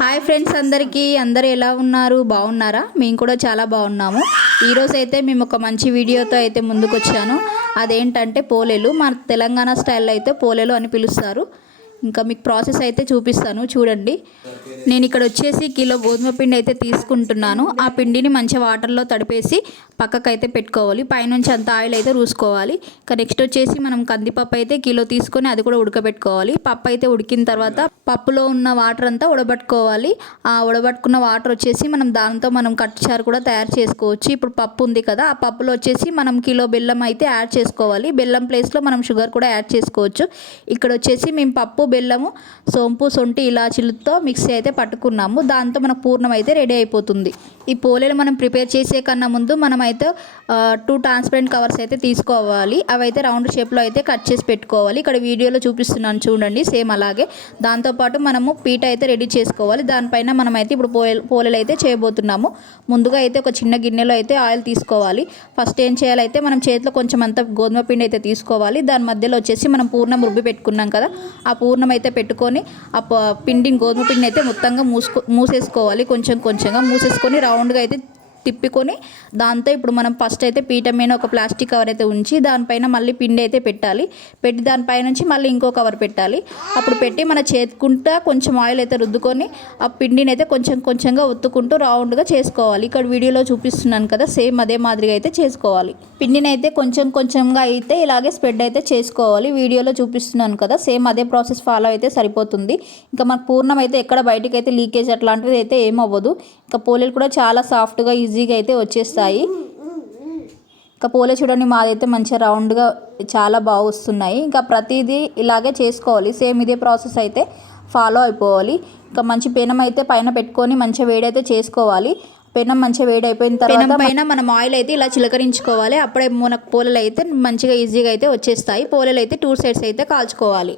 Hi friends, అందరూ ఎలా ఉన్నారు? బాగున్నారా? మేము కూడా చాలా బాగున్నాము. ఈరోజు అయితే మేము ఒక మంచి వీడియోతో అయితే ముందుకు వచ్చాను. అదేంటంటే పోలేలు. మన తెలంగాణ స్టైల్లో అయితే పోలేలు అని పిలుస్తారు. ఇంకా మీకు ప్రాసెస్ అయితే చూపిస్తాను, చూడండి. నేను ఇక్కడ వచ్చేసి కిలో గోధుమ పిండి అయితే తీసుకుంటున్నాను. ఆ పిండిని మంచిగా వాటర్లో తడిపేసి పక్కకు అయితే పెట్టుకోవాలి. పైనుంచి అంత ఆయిల్ అయితే రూసుకోవాలి. ఇంకా నెక్స్ట్ వచ్చేసి మనం కందిపప్పు అయితే కిలో తీసుకొని అది కూడా ఉడకబెట్టుకోవాలి. పప్పు అయితే ఉడికిన తర్వాత పప్పులో ఉన్న వాటర్ అంతా ఉడబట్టుకోవాలి. ఆ ఉడబట్టుకున్న వాటర్ వచ్చేసి దాంతో మనం కట్టుచారు కూడా తయారు చేసుకోవచ్చు. ఇప్పుడు పప్పు ఉంది కదా, ఆ పప్పులో వచ్చేసి మనం కిలో బెల్లం అయితే యాడ్ చేసుకోవాలి. బెల్లం ప్లేస్లో మనం షుగర్ కూడా యాడ్ చేసుకోవచ్చు. ఇక్కడ వచ్చేసి మేము పప్పు, బెల్లము, సోంపు, సొంటి ఇలాచీలతో మిక్సీ అయితే పట్టుకున్నాము. దాంతో మనకు పూర్ణం అయితే రెడీ అయిపోతుంది. ఈ పోలేలు మనం ప్రిపేర్ చేసే కన్నా ముందు మనమైతే 2 ట్రాన్స్పరెంట్ కవర్స్ అయితే తీసుకోవాలి. అవైతే రౌండ్ షేప్లో అయితే కట్ చేసి పెట్టుకోవాలి. ఇక్కడ వీడియోలో చూపిస్తున్నాను చూడండి, సేమ్ అలాగే. దాంతోపాటు మనము పీట అయితే రెడీ చేసుకోవాలి. దానిపైన మనమైతే ఇప్పుడు పోలేలు అయితే చేయబోతున్నాము. ముందుగా అయితే ఒక చిన్న గిన్నెలో అయితే ఆయిల్ తీసుకోవాలి. ఫస్ట్ ఏం చేయాలైతే మనం చేతిలో కొంచెం అంత గోధుమ పిండి అయితే తీసుకోవాలి. దాని మధ్యలో వచ్చేసి మనం పూర్ణం రుబ్బి పెట్టుకున్నాం కదా, ఆ పూర్ణం అయితే పెట్టుకొని ఆ పిండిని, గోధుమ పిండిని అయితే మొత్తంగా మూసేసుకోవాలి. కొంచెంగా మూసేసుకొని రౌండ్గా అయితే తిప్పుకొని దాంతో ఇప్పుడు మనం ఫస్ట్ అయితే పీట మీద ఒక ప్లాస్టిక్ కవర్ అయితే ఉంచి దానిపైన మళ్ళీ పిండి అయితే పెట్టాలి. పెట్టి దానిపై నుంచి మళ్ళీ ఇంకో కవర్ పెట్టాలి. అప్పుడు పెట్టి మన చేతుకుంటా కొంచెం ఆయిల్ అయితే రుద్దుకొని ఆ పిండిని అయితే కొంచెంగా ఒత్తుకుంటూ రౌండ్గా చేసుకోవాలి. ఇక్కడ వీడియోలో చూపిస్తున్నాను కదా, సేమ్ అదే మాదిరిగా అయితే చేసుకోవాలి. పిండిని అయితే కొంచెంగా అయితే ఇలాగే స్ప్రెడ్ అయితే చేసుకోవాలి. వీడియోలో చూపిస్తున్నాను కదా, సేమ్ అదే ప్రాసెస్ ఫాలో అయితే సరిపోతుంది. ఇంకా మనకు పూర్ణం అయితే ఎక్కడ బయటకు అయితే లీకేజ్ అట్లాంటిది అయితే ఏమవ్వదు. ఇంకా పోలేలు కూడా చాలా సాఫ్ట్గా ఈజీగా అయితే వచ్చేస్తాయి. ఇంకా పోలే చూడండి, మాదైతే మంచిగా రౌండ్గా చాలా బాగా వస్తున్నాయి. ఇంకా ప్రతిదీ ఇలాగే చేసుకోవాలి. సేమ్ ఇదే ప్రాసెస్ అయితే ఫాలో అయిపోవాలి. ఇంకా మంచి పెనం అయితే పైన పెట్టుకొని మంచిగా వేడైతే చేసుకోవాలి. పెనం మంచిగా వేడి అయిపోయిన తర్వాత పైన మనం ఆయిల్ అయితే ఇలా చిలకరించుకోవాలి. అప్పుడే మనకు పోలేలు అయితే మంచిగా ఈజీగా అయితే వచ్చేస్తాయి. పోలేలు అయితే 2 సైడ్స్ అయితే కాల్చుకోవాలి.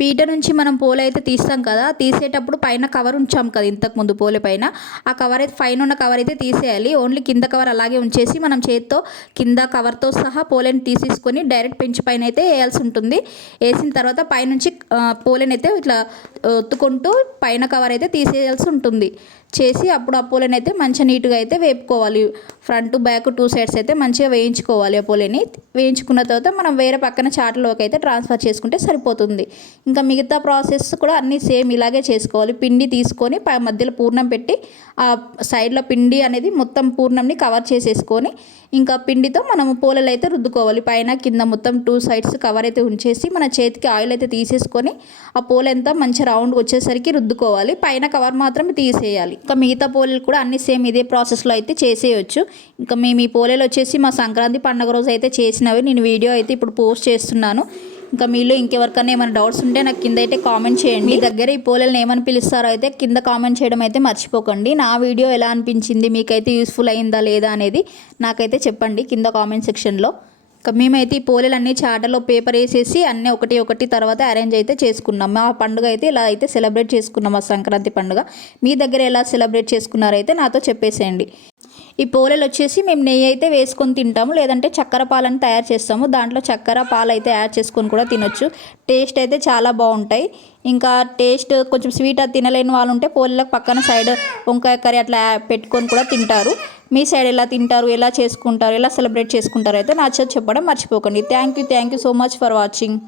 పీట నుంచి మనం పోలే అయితే తీస్తాం కదా, తీసేటప్పుడు పైన కవర్ ఉంచాం కదా ఇంతకుముందు పోలే పైన, ఆ కవర్ అయితే పైన ఉన్న కవర్ అయితే తీసేయాలి. ఓన్లీ కింద కవర్ అలాగే ఉంచేసి మనం చేత్తో కింద కవర్తో సహా పోలేని తీసేసుకొని డైరెక్ట్ పెంచి పైన అయితే వేయాల్సి ఉంటుంది. వేసిన తర్వాత పైనుంచి పోలేని అయితే ఇట్లా ఒత్తుకుంటూ పైన కవర్ అయితే తీసేయాల్సి ఉంటుంది. చేసి అప్పుడు ఆ పోలేని అయితే మంచిగా నీట్గా అయితే వేపుకోవాలి. ఫ్రంట్ బ్యాక్ 2 సైడ్స్ అయితే మంచిగా వేయించుకోవాలి. ఆ పోలేని వేయించుకున్న తర్వాత మనం వేరే పక్కన చాటలోకి అయితే ట్రాన్స్ఫర్ చేసుకుంటే సరిపోతుంది. ఇంకా మిగతా ప్రాసెస్ కూడా అన్నీ సేమ్ ఇలాగే చేసుకోవాలి. పిండి తీసుకొని మధ్యలో పూర్ణం పెట్టి ఆ సైడ్లో పిండి అనేది మొత్తం పూర్ణంని కవర్ చేసేసుకొని ఇంకా పిండితో మనము పోలేలు అయితే రుద్దుకోవాలి. పైన కింద మొత్తం 2 సైడ్స్ కవర్ అయితే ఉంచేసి మన చేతికి ఆయిల్ అయితే తీసేసుకొని ఆ పోలంతా మంచి రౌండ్గా వచ్చేసరికి రుద్దుకోవాలి. పైన కవర్ మాత్రం తీసేయాలి. ఇంకా మిగతా పోలేలు కూడా అన్ని సేమ్ ఇదే ప్రాసెస్లో అయితే చేసేయచ్చు. ఇంకా మేము ఈ పోలేలు వచ్చేసి మా సంక్రాంతి పండుగ రోజు అయితే చేసినవి నేను వీడియో అయితే ఇప్పుడు పోస్ట్ చేస్తున్నాను. ఇంకా మీలో ఇంకెవరికైనా ఏమైనా డౌట్స్ ఉంటే నాకు కింద అయితే కామెంట్ చేయండి. మీ దగ్గర ఈ పోలేలను ఏమని పిలుస్తారో అయితే కింద కామెంట్ చేయడం అయితే మర్చిపోకండి. నా వీడియో ఎలా అనిపించింది, మీకైతే యూస్ఫుల్ అయిందా లేదా అనేది నాకైతే చెప్పండి కింద కామెంట్ సెక్షన్లో. ఇంకా మేమైతే ఈ పోలేలన్నీ చాటలో పేపర్ వేసేసి అన్నీ ఒకటి తర్వాత అరేంజ్ అయితే చేసుకున్నాం. మా పండుగ అయితే ఇలా అయితే సెలబ్రేట్ చేసుకున్నాం, మా సంక్రాంతి పండుగ. మీ దగ్గర ఎలా సెలబ్రేట్ చేసుకున్నారైతే నాతో చెప్పేసేయండి. ఈ పోలేలు వచ్చేసి మేము నెయ్యి అయితే వేసుకొని తింటాము, లేదంటే చక్కెర పాలను తయారు చేస్తాము. దాంట్లో చక్కెర పాలు అయితే యాడ్ చేసుకొని కూడా తినొచ్చు. టేస్ట్ అయితే చాలా బాగుంటాయి. ఇంకా టేస్ట్ కొంచెం స్వీట్ అది తినలేని వాళ్ళు ఉంటే పోలేలకు పక్కన సైడ్ వంకాయ కర్రీ అట్లా పెట్టుకొని కూడా తింటారు. మీ సైడ్ ఎలా తింటారు, ఎలా చేసుకుంటారు, ఎలా సెలబ్రేట్ చేసుకుంటారు అయితే నా చెప్పడం మర్చిపోకండి. Thank you so much for watching.